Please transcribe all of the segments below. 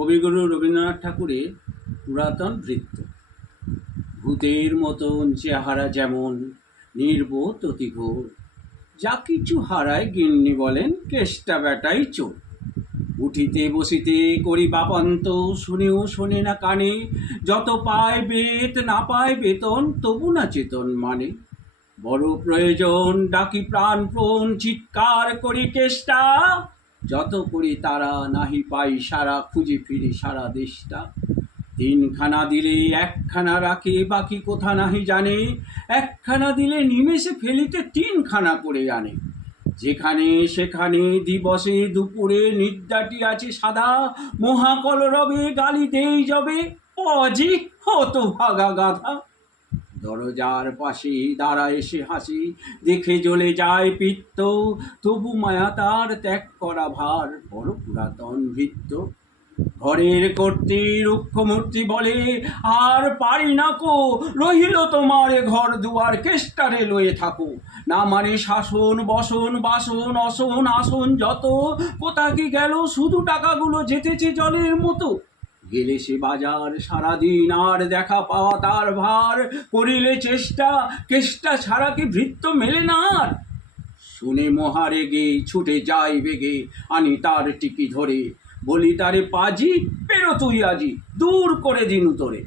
কবিগুরু রবীন্দ্রনাথ ঠাকুরের পুরাতন বৃত্ত ভূতের মতন চেহারা যেমন নির্বোধ অতি ঘোর যা কিছু হারায় গিন্নি বলেন কেষ্টা বেটাই চোর। উঠিতে বসিতে করি বাপান্ত, শুনেও শোনে না কানে, যত পায় বেত না পায় বেতন, তবু না চেতন মানে। বড় প্রয়োজন, ডাকি প্রাণপণ চিৎকার করি চেষ্টা যত করি তারা নাহি পাই, সারা খুঁজে ফিরি সারা দেশটা। তিনখানা দিলে একখানা রাখে, বাকি কোথা নাহি জানে। একখানা দিলে নিমেষে ফেলিতে তিনখানা করে আনে। যেখানে সেখানে দিবসে দুপুরে নিদ্রাটি আছে সাদা, মহাকলরবে গালি দেই যাবে। অজি হতো ভাগা গাধা। দরজার পাশে দাঁড়া এসে হাসি, দেখে জ্বলে যায় পিত্ত। তবু মায়া তার ত্যাগ করা ভার, বড় পুরাতন ভিত্ত ঘরের কর্তী রুক্ষমূর্তি বলে, আর পারি না কো, রহিল তোমার ঘর দুয়ার কেষ্টারে লয়ে থাকো। না মানে শাসন, বসন, বাসন, অসন, আসন যত, কোথা কি গেল, শুধু টাকাগুলো যেতেছে জলের মতো। গেলে সে বাজার, সারাদিন আর দেখা পাওয়া তার ভার। করিলে চেষ্টা, কেষ্টা ছাড়া কি ভৃত্য মেলে না আর? শুনে মহারেগে, ছুটে যাই বেগে, আনি তার টিকি ধরে। বলি, তারে পাজি, পেরো তুই আজি, দূর করে দিনু তোরে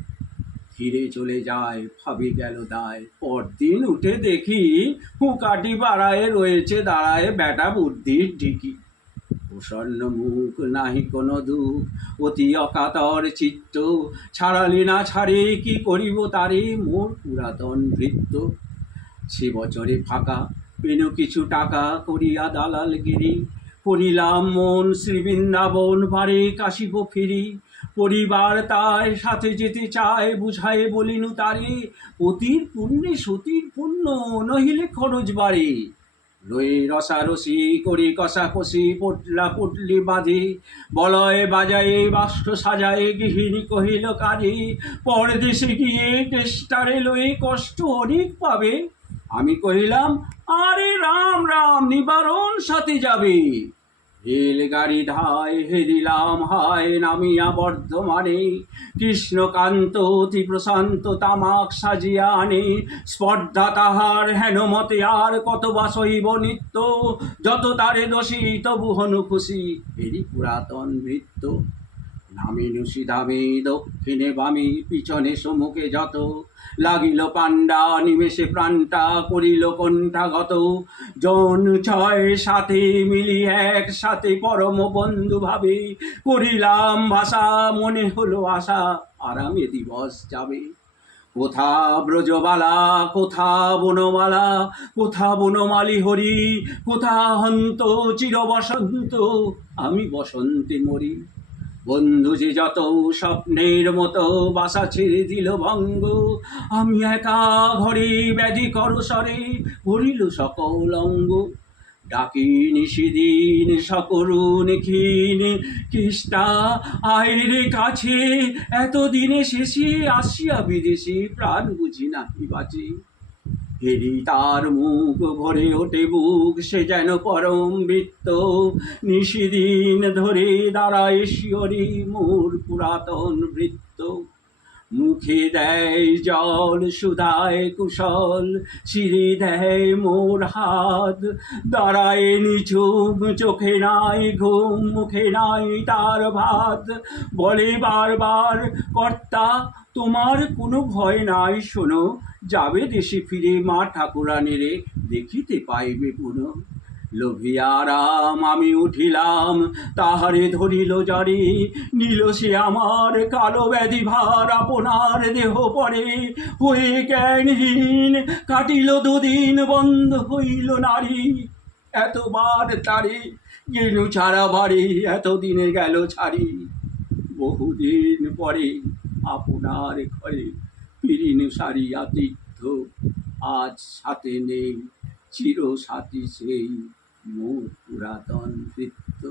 ফিরে চলে যায়, ভাবি গেল দায়। পরদিন উঠে দেখি, হুকাটি বাড়ায় রয়েছে, দাঁড়ায় বেটা বুদ্ধির ঢিকি। প্রসন্ন মুখ নাহি কোনো দুঃখ। অতি অকাতর চিত্ত। ছাড়ালি না ছাড়ে কি করিব তারে মোর পুরাতন ভৃত্য। সে বছরে ফাঁকা, পেন কিছু টাকা করিয়া দালাল গিরি করিলাম মন শ্রীবৃন্দাবন বারে কাশিব ফিরি। পরিবার তার সাথে যেতে চায়, বুঝায়ে বলিনু তারে, অতির পুণ্যে সতীর পুণ্য নহিলে খরচ বাড়ে। লয়ে রসারসি করি কষাকষি পুটলা পুটলি বাঁধি। বলয় বাজাই বাস্ত সাজাই গৃহিণী কহিল, কাজে, পরদেশে গিয়ে কেষ্টারে লই কষ্ট অনেক পাবে? আমি কহিলাম, আরে রাম রাম, নিবারণ সাথে যাবে। রেলগাড়ি ধায় হেরিলাম হায় নামিয়া বর্ধমানে। কৃষ্ণকান্ত অতি প্রশান্ত তামাক সাজিয়া আনে। স্পর্ধা তাহার হেন মতে আর কত বা নিত্য। যত তারে দোষী তবু হনু খুশি। এরই পুরাতন বৃত্ত নামে নুসি দামে দক্ষিণে বামে, পিছনে সম্মুখে যত। লাগিল পাণ্ডা, নিমেষে প্রাণটা করিল কণ্ঠাগত। জন ছয় সাথে মিলি একসাথে পরম বন্ধু ভাবে করিলাম ভাষা, মনে হলো আশা, আরামে দিবস যাবে। কোথা ব্রজবালা, কোথা বনমালা, কোথা বনমালি হরি, কোথা হন্ত চির বসন্ত আমি বসন্তে মরি। বন্ধু যে যত স্বপ্নের মতো বাসা ছেড়ে দিল ভঙ্গ, আমি একা ঘরে ব্যাধি করসরে ভরিল সকল অঙ্গ। ডাকি নিশিদিন সকরুণ ক্ষীণ কৃষ্ণা আয়রে কাছে, এতদিনে শেষে আসিয়া বিদেশি প্রাণ বুঝি নাকি বাঁচে। হেরি তার মুখ ভরে ওঠে বুক, সে যেন পরম বৃত্ত। নিশিদিন ধরে দাঁড়ায় শিয়রি মোর পুরাতন বৃত্ত। মুখে দেয় জল সুদায় কুশল, শিরে দেয় মোর হাত। দাঁড়ায় নিঝুম, চোখে নাই ঘুম, মুখে নাই তার ভাত। বলে বারবার, কর্তা, তোমার কোনো ভয় নাই, শোনো, যাবে দেশে ফিরে মা ঠাকুরানেরে দেখিতে পাইবে পুনঃ। লোভিয়া রাম, আমি উঠিলাম। তাহারে ধরিল জারি, নিল সে আমার কালো ব্যাধি ভার। আপনার দেহ পরে হয়ে জ্ঞানহীন কাটিল দুদিন বন্ধ হইল নারী। এতবার তারি গেলু ছাড়া বাড়ি, এতদিনে গেল ছাড়ি। বহুদিন পরে আপনার ঘরে ফিরিন সারিয়া তীর্থ আজ সাথে নেই চির সাথী সেই মূল পুরাতন বৃত্ত।